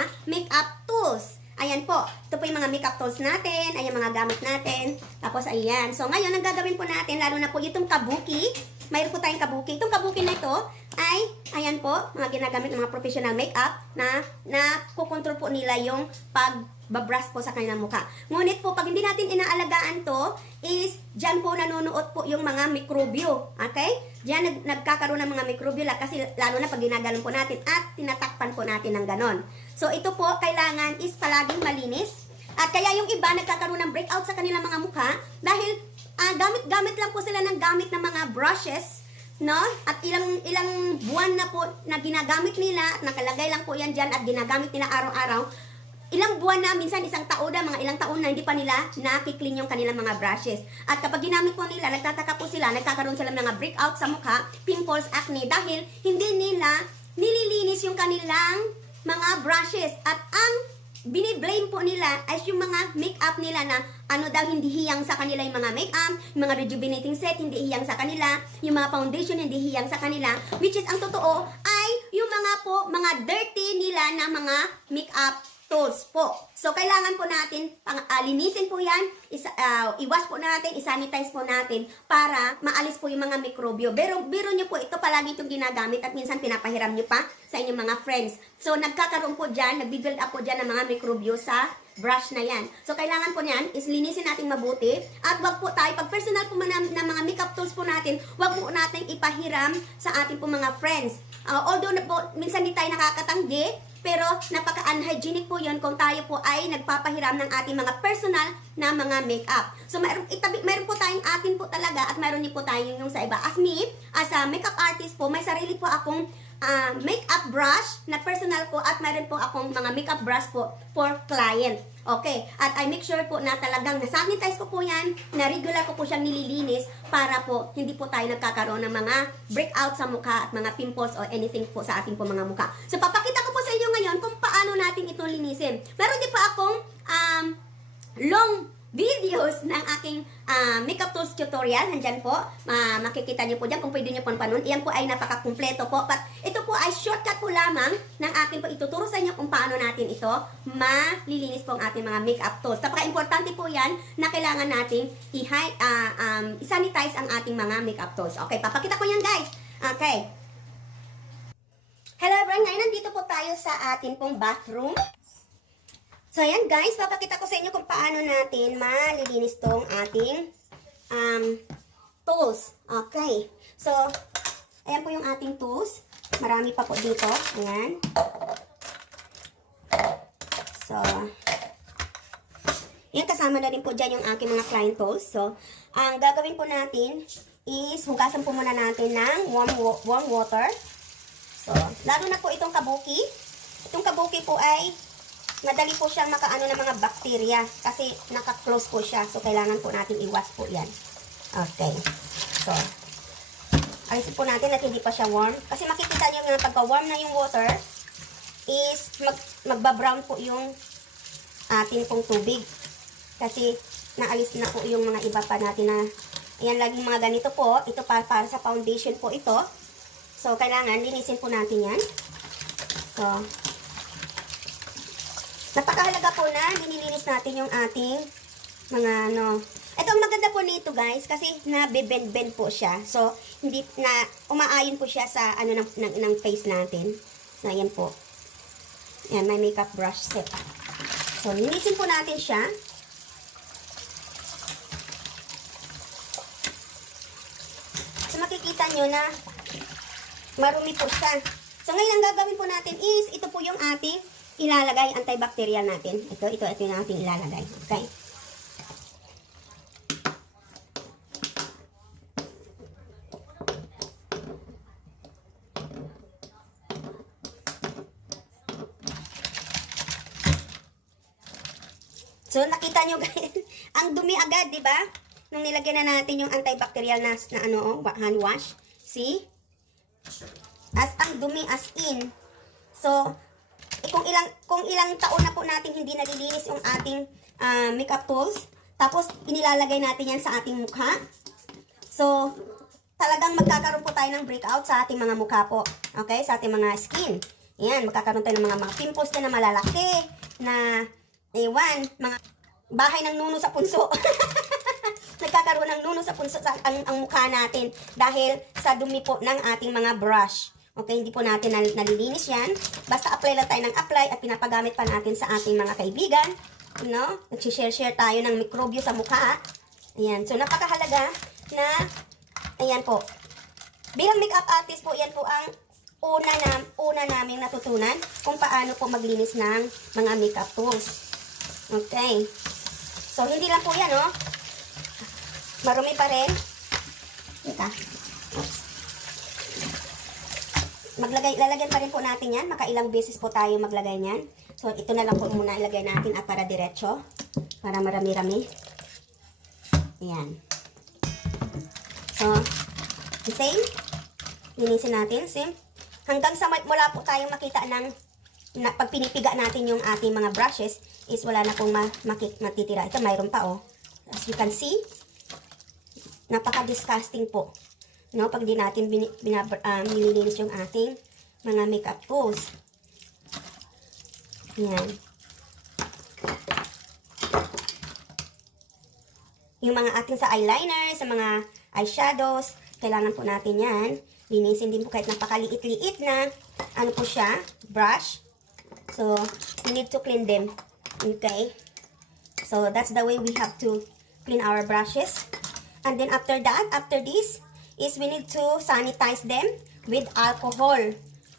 mga makeup tools. Ayan po. Ito po yung mga makeup tools natin. Ayan mga gamit natin. Tapos ayan. So ngayon, ang gagawin po natin, lalo na po itong kabuki. Mayroon po tayong kabuki. Itong kabuki na ito ay, ayan po, mga ginagamit ng mga professional makeup na kukontrol po nila yung pagbabrush po sa kanilang mukha. Ngunit po, pag hindi natin inaalagaan to, is dyan po nanonood po yung mga mikrobyo. Okay? Diyan nagkakaroon ng mga mikrobyo kasi lalo na pag ginaganon po natin at tinatakpan po natin ng ganon. So ito po, kailangan is palaging malinis. At kaya yung iba nagkakaroon ng breakout sa kanilang mga mukha dahil gamit lang po sila ng gamit ng mga brushes, no? At ilang buwan na po na ginagamit nila at nakalagay lang po yan dyan at ginagamit nila araw-araw. Ilang buwan na, minsan isang taon na, mga ilang taon na hindi pa nila nakiklin yung kanilang mga brushes. At kapag ginamit po nila, nagtataka po sila, nagkakaroon sila ng mga breakout sa mukha, pimples, acne, dahil hindi nila nililinis yung kanilang mga brushes. At ang biniblame po nila ay yung mga makeup nila na ano daw hindi hiyang sa kanila yung mga makeup, yung mga rejuvenating set hindi hiyang sa kanila, yung mga foundation hindi hiyang sa kanila, which is ang totoo ay yung mga dirty nila na mga makeup tools po. So, kailangan po natin linisin po yan, i-wash po natin, i-sanitize po natin para maalis po yung mga mikrobyo. Biro nyo po, ito palagi itong ginagamit at minsan pinapahiram nyo pa sa inyong mga friends. So, nagkakaroon po dyan, nag-build up po dyan ng mga mikrobyo sa brush na yan. So, kailangan po niyan is linisin natin mabuti at wag po tayo, pag personal po ng mga makeup tools po natin, wag po natin ipahiram sa ating po mga friends. Although na po, minsan di tayo nakakatanggi, pero napaka-unhygienic po yun kung tayo po ay nagpapahiram ng ating mga personal na mga makeup. So, mayroon po tayong atin po talaga at mayroon din po tayong yung sa iba. As me, as a makeup artist po, may sarili po akong makeup brush na personal po at mayroon po akong mga makeup brush po for client. Okay, at I make sure po na talagang nasanitize ko po yan, na regular ko po siyang nililinis para po hindi po tayo nagkakaroon ng mga breakout sa mukha at mga pimples or anything po sa ating po mga mukha. So, papakita ko po sa inyo ngayon kung paano natin itong linisin. Meron din po akong long videos ng aking makeup tools tutorial. Nandyan po. Makikita nyo po dyan kung pwede nyo po panon. Iyan po ay napaka-kumpleto po. But ito po ay shortcut po lamang ng aking po ituturo sa inyo kung paano natin ito malilinis po ang ating mga makeup tools. Napaka-importante po yan na kailangan nating i-sanitize ang ating mga makeup tools. Okay, papakita ko yan guys. Okay. Hello everyone, ngayon nandito po tayo sa ating pong bathroom. So, ayan guys, papakita ko sa inyo kung paano natin malilinis tong ating tools. Okay. So, ayan po yung ating tools. Marami pa po dito. Ayan. So, yan kasama na rin po dyan yung aking mga client tools. So, ang gagawin po natin is hugasan po muna natin ng warm water. So, lalo na po itong kabuki. Itong kabuki po ay madali po siyang makaano ng mga bakterya kasi naka-close po siya. So, kailangan po natin i-wash po yan. Okay. So, alisin po natin at hindi pa siya warm. Kasi makikita nyo na pagka-warm na yung water is magba-brown po yung ating pong tubig. Kasi naalis na po yung mga iba pa natin na ayan, laging mga ganito po. Ito para sa foundation po ito. So, kailangan linisin po natin yan. So, napakahalaga po na nililinis natin yung ating mga Ito ang maganda po nito guys kasi nabe-bend-bend po siya. So, hindi na umaayon po siya sa ng face natin. So, ayan po. Ayan, may makeup brush set. So, linisin po natin siya. So, makikita nyo na marumi po siya. So, ngayon ang gagawin po natin is ito po yung ating ilalagay, antibacterial natin. Ito yung ating ilalagay. Okay? So, nakita nyo guys, ang dumi agad, di ba? Nung nilagyan na natin yung antibacterial na hand wash. See? As ang dumi as in. So, kung ilang taon na po natin hindi nalilinis yung ating makeup tools, tapos inilalagay natin yan sa ating mukha. So, talagang magkakaroon po tayo ng breakout sa ating mga mukha po. Okay? Sa ating mga skin. Ayan, magkakaroon tayo ng mga pimples na malalaki, na, ewan, mga bahay ng nuno sa punso. Nagkakaroon ng nuno sa punso ang mukha natin dahil sa dumi po ng ating mga brush. Okay, hindi po natin nalilinis yan. Basta apply lang tayo ng apply at pinapagamit pa natin sa ating mga kaibigan. No? Nag-share tayo ng mikrobyo sa mukha. Ayan, so napakahalaga na, ayan po. Bilang makeup artist po, yan po ang una namin natutunan kung paano po maglinis ng mga makeup tools. Okay. So, hindi lang po yan, oh. Marumi pa rin. Ika. Lalagyan pa rin po natin yan. Makailang beses po tayo maglagay niyan. So, ito na lang po muna ilagay natin at para diretso. Para marami-rami. Ayan. So, same. Linisin natin. Same. Hanggang sa wala po tayong makita ng pag pinipiga natin yung ating mga brushes is wala na pong matitira. Ito, mayroon pa, oh. As you can see, napaka-disgusting po. No, pag di natin nililinis yung ating mga makeup tools. Yan. Yung mga ating sa eyeliner, sa mga eyeshadows, kailangan po natin yan. Linisin din po kahit napakaliit-liit na, ano po siya, brush. So, we need to clean them. Okay? So, that's the way we have to clean our brushes. And then after that, after this, is we need to sanitize them with alcohol.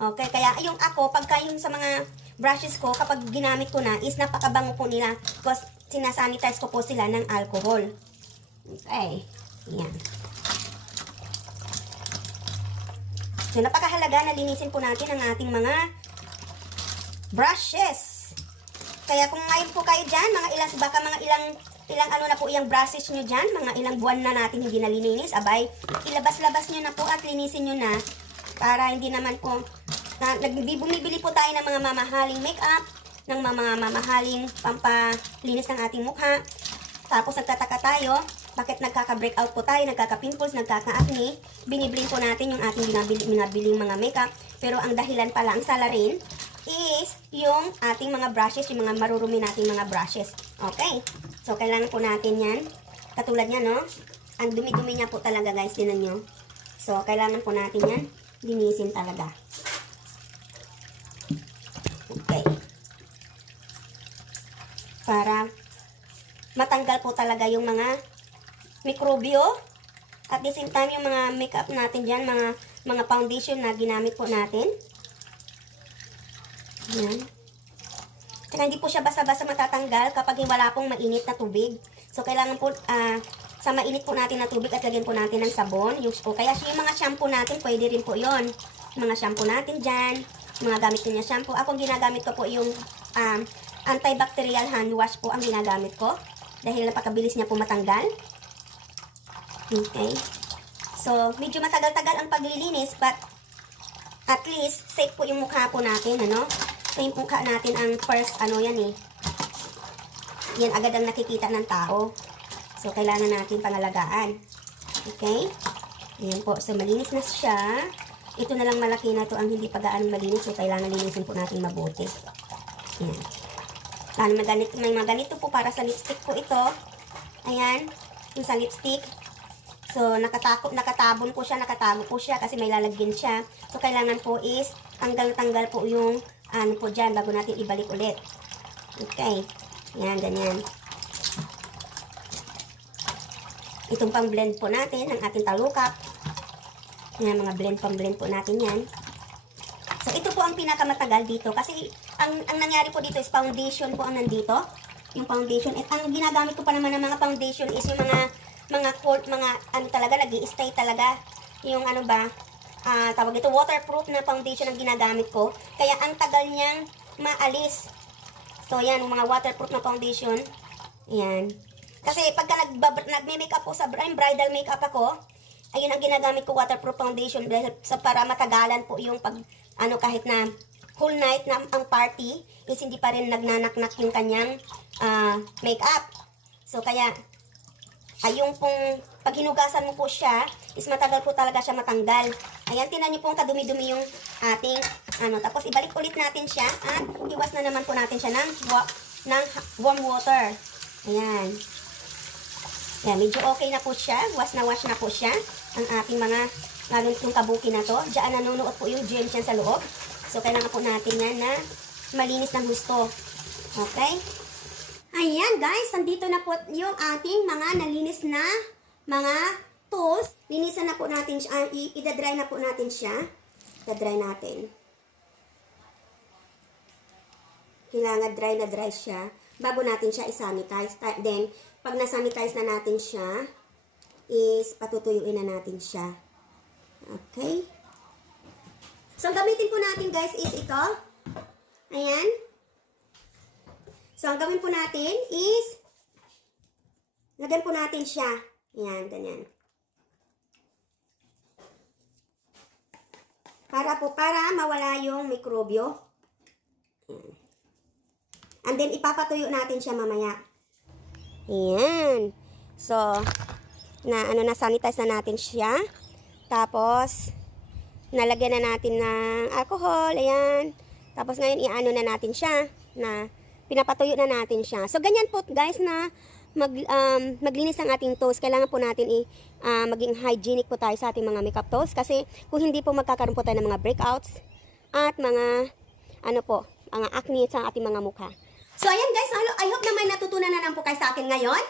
Okay, kaya yung ako, pagka yung sa mga brushes ko, kapag ginamit ko na, is napakabango po nila because sinasanitize ko po sila ng alcohol. Okay, yan. So, napakahalaga na linisin po natin ang ating mga brushes. Kaya kung ngayon po kayo dyan, baka mga ilang ano na po yung brushes nyo dyan, mga ilang buwan na natin hindi nalilinis, abay, ilabas-labas nyo na po at linisin nyo na para hindi naman po, bumibili po tayo ng mga mamahaling makeup, ng mga mamahaling pampalinis ng ating mukha, tapos nagtataka tayo, bakit nagkaka-breakout po tayo, nagkaka-pimples, nagkaka-acne, binibling po natin yung ating binabiling mga makeup, pero ang dahilan pala, ang salarin, is yung ating mga brushes, yung mga marurumi nating mga brushes. Okay? So, kailangan po natin yan. Katulad yan, no? Ang dumi-dumi niya po talaga, guys. Tinan nyo. So, kailangan po natin yan. Linisin talaga. Okay. Para matanggal po talaga yung mga mikrobyo. At the same time, yung mga makeup natin dyan, mga foundation na ginamit po natin. Yan. Tsaka hindi po siya basta-basta matatanggal kapag wala pong mainit na tubig. So, kailangan po, sa mainit po natin na tubig at lagyan po natin ng sabon. Kaya yung mga shampoo natin, pwede rin po yon. Mga shampoo natin dyan, mga gamit niya shampoo. Ako, ginagamit ko po yung antibacterial hand wash po ang ginagamit ko. Dahil napakabilis niya po matanggal. Okay. So, medyo matagal-tagal ang paglilinis, but at least, safe po yung mukha po natin, ano? So, yung mukha natin ang first, yan eh. Yan agad ang nakikita ng tao. So, kailangan natin pangalagaan. Okay? Ayan po. So, malinis na siya. Ito na lang malaki na to ang hindi pa gaano malinis. So, kailangan linisin po natin mabuti. Ayan. May mga ganito po para sa lipstick po ito. Ayan. Yung sa lipstick. So, nakatabon po siya, nakatago po siya kasi may lalagyan siya. So, kailangan po is tanggal po yung ano po dyan bago natin ibalik ulit. Okay. Yan, ganyan. Itong pang-blend po natin ng ating talukap. Yan, mga pang-blend po natin yan. So, ito po ang pinakamatagal dito kasi ang nangyari po dito is foundation po ang nandito. Yung foundation. At ang ginagamit ko pa naman ng mga foundation is yung mga ano talaga, nag-i-stay talaga. Yung ano ba, tawag ito, waterproof na foundation ang ginagamit ko. Kaya ang tagal niyang maalis. So, yan, mga waterproof na foundation. Yan. Kasi pagka nagme-makeup po sa bridal makeup ako, ayun ang ginagamit ko, waterproof foundation. Dahil para matagalan po yung kahit na whole night na ang party, is hindi pa rin nagnanaknak yung kanyang makeup. So, kaya, ay yung pong pag hinugasan mo po siya, is matagal po talaga siya matanggal. Ayan, tinan niyo po kadumi-dumi yung ating, tapos ibalik ulit natin siya at iwas na naman po natin siya ng warm water. Ayan. Ayan, medyo okay na po siya. Wash na po siya. Ang ating mga, lalo yung kabuki na to. Diyan nanonood po yung germs yan sa loob. So, kailangan po natin yan na malinis ng husto. Okay? Ayan guys, nandito na po yung ating mga nalinis na mga toast. Linisan na po natin siya, i-dry na po natin siya. I-dry natin. Kailangan dry na dry siya bago natin siya i-sanitize. Then, pag na-sanitize na natin siya, is patutuyuin na natin siya. Okay? So, ang gamitin po natin guys is ito. Ayan. So, ang gawin po natin is, lagyan po natin siya. Ayan, ganyan. Para mawala yung mikrobyo. Ayan. And then, ipapatuyo natin siya mamaya. Ayan. So, na-sanitize na natin siya. Tapos, nalagyan na natin ng alcohol. Ayan. Tapos, ngayon, na natin siya. Pinapatuyo na natin siya. So, ganyan po guys na maglinis ang ating toast. Kailangan po natin maging hygienic po tayo sa ating mga makeup toast. Kasi kung hindi po magkakaroon po tayo ng mga breakouts at mga mga acne sa ating mga mukha. So, ayan guys. I hope na may natutunan na lang po kayo sa akin ngayon.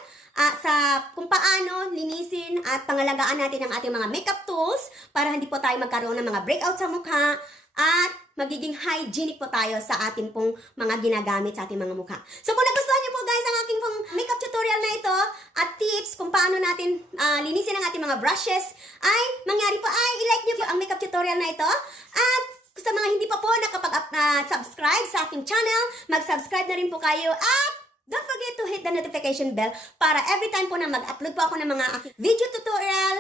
Sa kung paano linisin at pangalagaan natin ang ating mga makeup tools para hindi po tayo magkaroon ng mga breakout sa mukha at magiging hygienic po tayo sa ating pong mga ginagamit sa ating mga mukha. So kung nagustuhan niyo po guys ang aking pong makeup tutorial na ito at tips kung paano natin linisin ang ating mga brushes, ay mangyari po ay i-like niyo po ang makeup tutorial na ito. At sa mga hindi pa po nakapag-subscribe sa ating channel, mag-subscribe na rin po kayo at don't forget to hit the notification bell para every time po na mag-upload po ako ng mga video tutorial,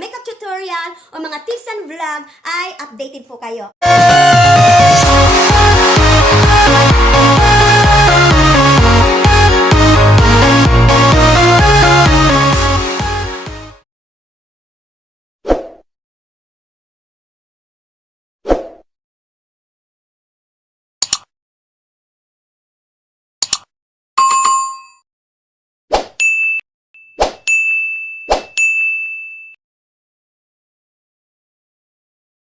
makeup tutorial, o mga tips and vlog ay updated po kayo.